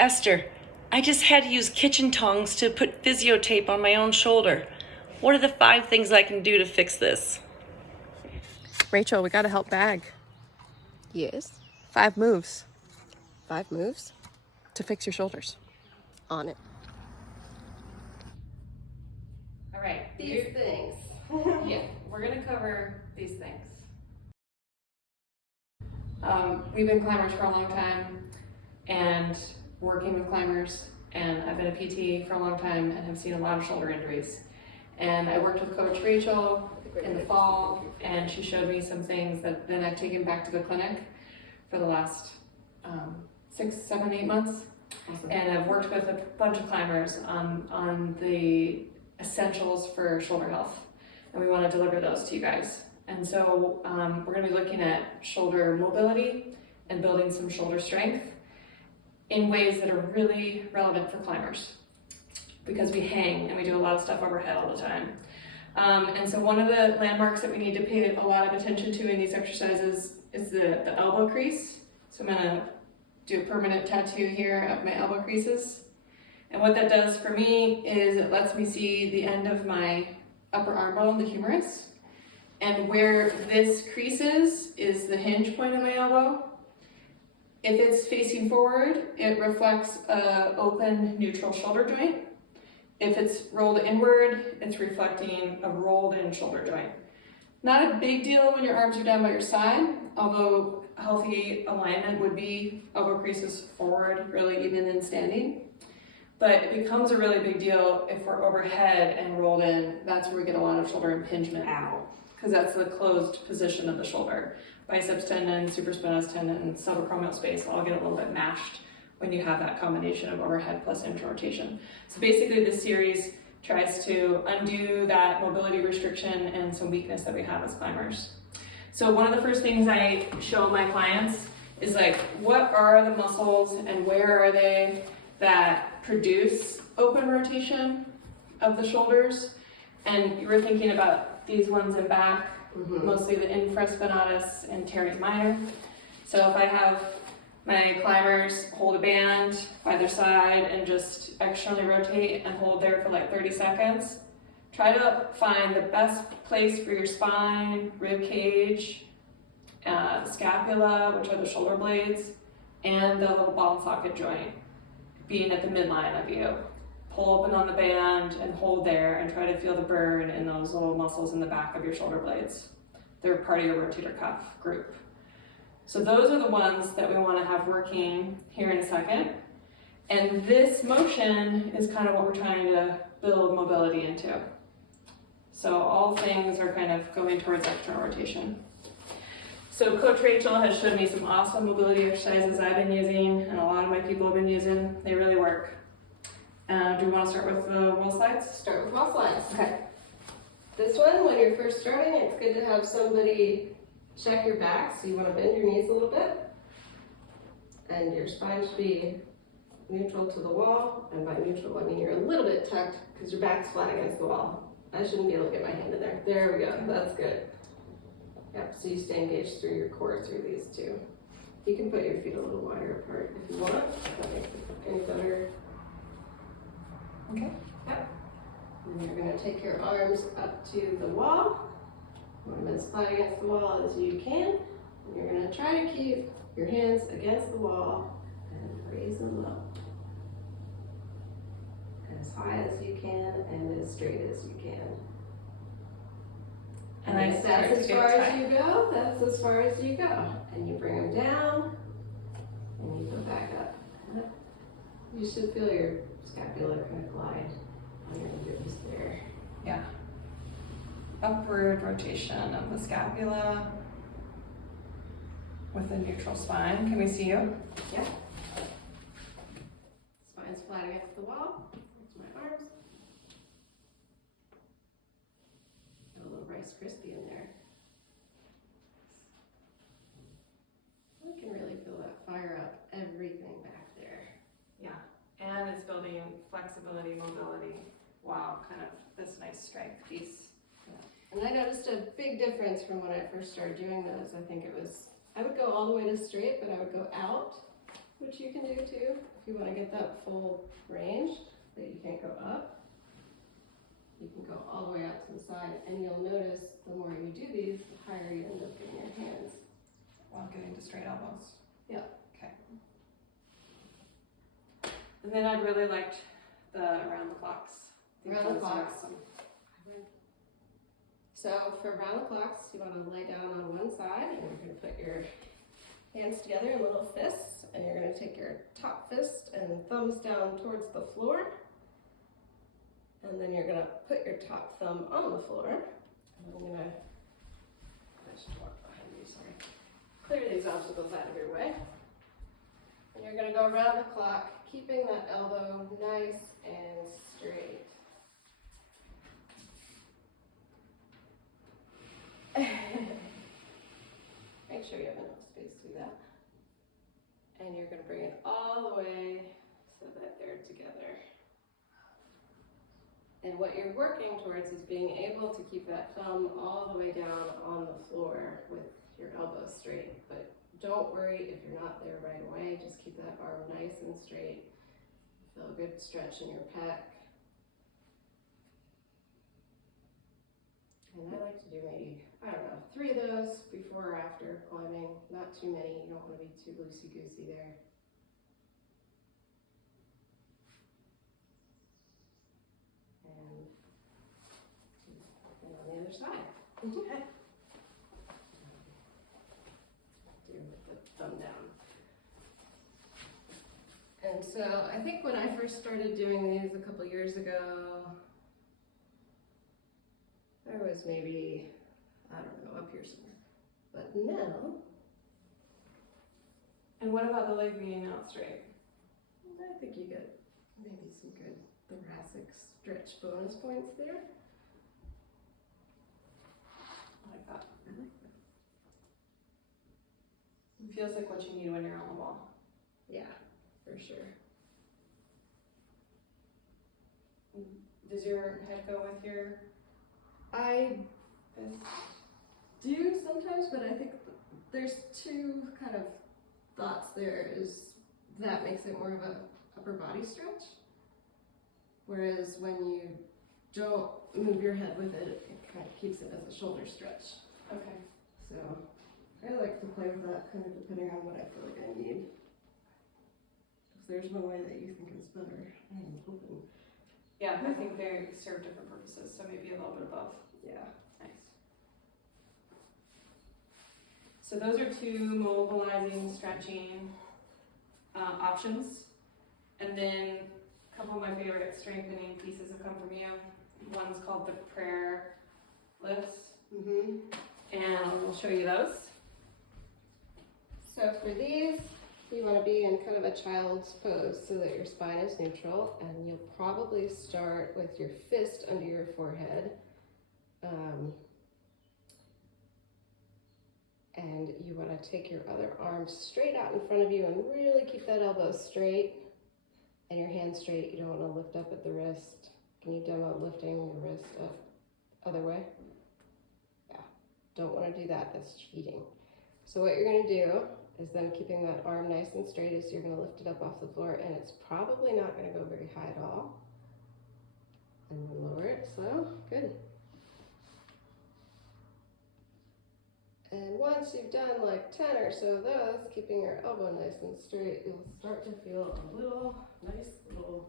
Esther, I just had to use kitchen tongs to put physio tape on my own shoulder. What are the 5 things I can do to fix this? Rachel, we gotta help Bag. Yes. 5 moves 5 moves. to fix your shoulders. On it. All right. These things. Yeah, we're gonna cover these things. We've been climbers for a long time and working with climbers, and I've been a PT for a long time and have seen a lot of shoulder injuries. And I worked with Coach Rachel in the fall, and she showed me some things that then I've taken back to the clinic for the last 6, 7, 8 months. Awesome. And I've worked with a bunch of climbers on the essentials for shoulder health, and we want to deliver those to you guys. And so we're going to be looking at shoulder mobility and building some shoulder strength in ways that are really relevant for climbers, because we hang and we do a lot of stuff overhead all the time. And so one of the landmarks that we need to pay a lot of attention to in these exercises is the elbow crease. So I'm going to do a permanent tattoo here of my elbow creases. And what that does for me is it lets me see the end of my upper arm bone, the humerus. And where this crease is the hinge point of my elbow. If it's facing forward, it reflects an open neutral shoulder joint. If it's rolled inward, it's reflecting a rolled in shoulder joint. Not a big deal when your arms are down by your side, although healthy alignment would be elbow creases forward, really even in standing. But it becomes a really big deal if we're overhead and rolled in. That's where we get a lot of shoulder impingement out, because that's the closed position of the shoulder. Biceps tendon, supraspinatus tendon, and subacromial space all get a little bit mashed when you have that combination of overhead plus intra-rotation. So basically this series tries to undo that mobility restriction and some weakness that we have as climbers. So one of the first things I show my clients is like, what are the muscles and where are they that produce open rotation of the shoulders? And you were thinking about these ones in back, mostly the infraspinatus and teres minor. So if I have my climbers hold a band by their side and just externally rotate and hold there for like 30 seconds, try to find the best place for your spine, rib cage, scapula, which are the shoulder blades, and the little ball and socket joint being at the midline of you. Pull open on the band and hold there and try to feel the burn in those little muscles in the back of your shoulder blades. They're part of your rotator cuff group. So those are the ones that we want to have working here in a second. And this motion is kind of what we're trying to build mobility into. So all things are kind of going towards external rotation. So Coach Rachel has showed me some awesome mobility exercises I've been using and a lot of my people have been using. They really work. Do we want to start with the wall slides? Start with wall slides. Okay. This one, when you're first starting, it's good to have somebody check your back. So you want to bend your knees a little bit. And your spine should be neutral to the wall. And by neutral, I mean you're a little bit tucked because your back's flat against the wall. I shouldn't be able to get my hand in there. There we go. That's good. Yep, so you stay engaged through your core through these two. You can put your feet a little wider apart if you want. That makes it any better. Okay. Yep. And you're going to take your arms up to the wall. You want them as flat against the wall as you can. And you're going to try to keep your hands against the wall and raise them up. As high as you can and as straight as you can. And I if start that's to as far get as tight. you go, that's as far as you go. And you bring them down and you go back up. You should feel your scapula kind of glide on your ribs there. Yeah. Upward rotation of the scapula with a neutral spine. Can we see you? Yeah. Spine's flat against the wall. That's my arms. Got a little Rice Krispie in there. I can really feel that fire up everything back there. Yeah. And it's building flexibility, mobility. Wow, kind of this nice strength piece. And I noticed a big difference from when I first started doing those. I think it was, I would go all the way to straight, but I would go out which you can do too if you want to get that full range that you can't go up. You can go all the way out to the side, and you'll notice the more you do these, the higher you end up getting your hands. While getting to straight elbows. Yeah. Okay. And then I really liked the around the clocks. I think Around the those are clocks. awesome. So for round the clocks, you want to lay down on one side, and you're going to put your hands together in little fists, and you're going to take your top fist and thumbs down towards the floor. And then you're gonna put your top thumb on the floor. And I'm gonna just walk behind you, sorry. Clear these obstacles out of your way. And you're gonna go around the clock, keeping that elbow nice and straight. Make sure you have enough space to do that. And you're gonna bring it all the way so that they're together. And what you're working towards is being able to keep that thumb all the way down on the floor with your elbows straight. But don't worry if you're not there right away. Just keep that arm nice and straight. Feel a good stretch in your pec. And I like to do maybe, I don't know, 3 of those before or after climbing. Not too many. You don't want to be too loosey-goosey there. And on the other side. Okay. Do with the thumb down. And so I think when I first started doing these a couple years ago, there was maybe, I don't know, up here somewhere. But now, And what about the leg being out straight? I think you get maybe some good thoracic stretch bonus points there. I like that. It feels like what you need when you're on the wall. Yeah, for sure. Does your head go with your I fist? do sometimes, but I think there's two kind of thoughts there. Is that makes it more of a upper body stretch, whereas when you don't move your head with it, it kind of keeps it as a shoulder stretch. Okay. So I like to play with that kind of depending on what I feel like I need. If there's one way that you think is better, I'm open. Yeah, I think they serve different purposes, so maybe a little bit above. Yeah. Nice. So those are 2 mobilizing, stretching options. And then a couple of my favorite strengthening pieces have come from you. One's called the prayer lifts, and we'll show you those. So for these, you want to be in kind of a child's pose so that your spine is neutral, and you'll probably start with your fist under your forehead. And you want to take your other arm straight out in front of you and really keep that elbow straight and your hand straight. You don't want to lift up at the wrist. Can you demo lifting your wrist up other way? Yeah, don't want to do that. That's cheating. So what you're going to do is then keeping that arm nice and straight is you're going to lift it up off the floor, and it's probably not going to go very high at all. And then lower it slow. Good. And once you've done like 10 or so of those, keeping your elbow nice and straight, you'll start to feel a nice little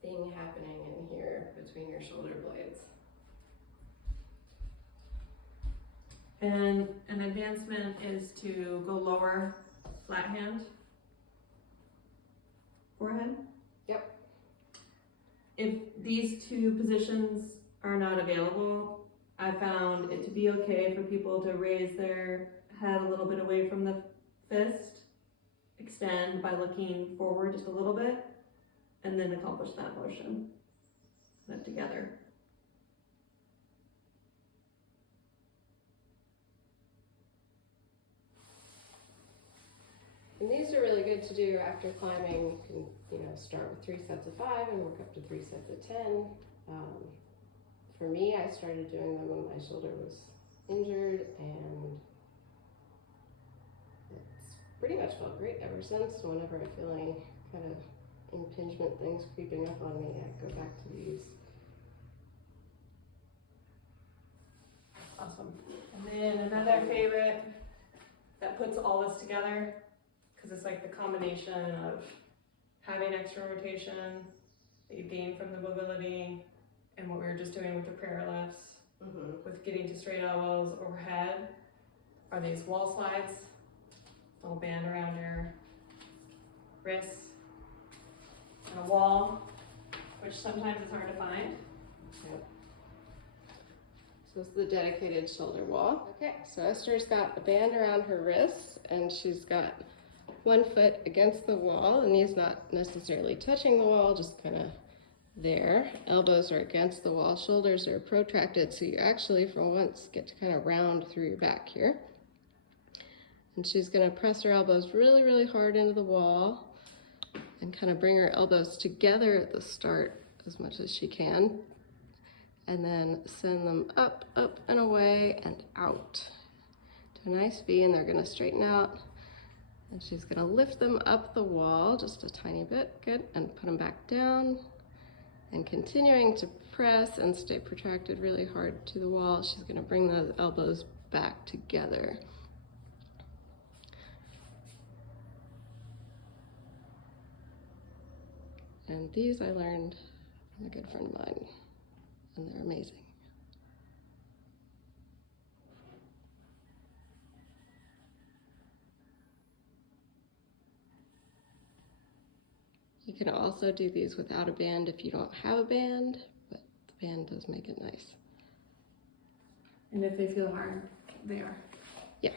thing happening in here between your shoulder blades. And an advancement is to go lower, flat hand, forehead. Yep. If these 2 positions are not available, I found it to be okay for people to raise their head a little bit away from the fist, extend by looking forward just a little bit, and then accomplish that motion. Put it together. And these are really good to do after climbing. You can, start with 3 sets of 5 and work up to 3 sets of 10. For me, I started doing them when my shoulder was injured, and it's pretty much felt great ever since. Whenever I feel any kind of impingement things creeping up on me, I go back to these. Awesome. And then another favorite that puts all this together, because it's like the combination of having extra rotation that you gain from the mobility and what we were just doing with the prayer lifts, with getting to straight elbows overhead, are these wall slides. Little band around your wrists and a wall, which sometimes is hard to find. Yep. So this is the dedicated shoulder wall. Okay, so Esther's got a band around her wrists and she's got one foot against the wall, and knees not necessarily touching the wall, just kind of there. Elbows are against the wall, shoulders are protracted, so you actually for once get to kind of round through your back here. And she's gonna press her elbows really, really hard into the wall and kind of bring her elbows together at the start as much as she can. And then send them up, up and away and out to a nice V, and they're gonna straighten out. And she's gonna lift them up the wall just a tiny bit, good, and put them back down. And continuing to press and stay protracted really hard to the wall, she's gonna bring those elbows back together. And these I learned from a good friend of mine, and they're amazing. You can also do these without a band if you don't have a band, but the band does make it nice. And if they feel hard, they are. Yeah.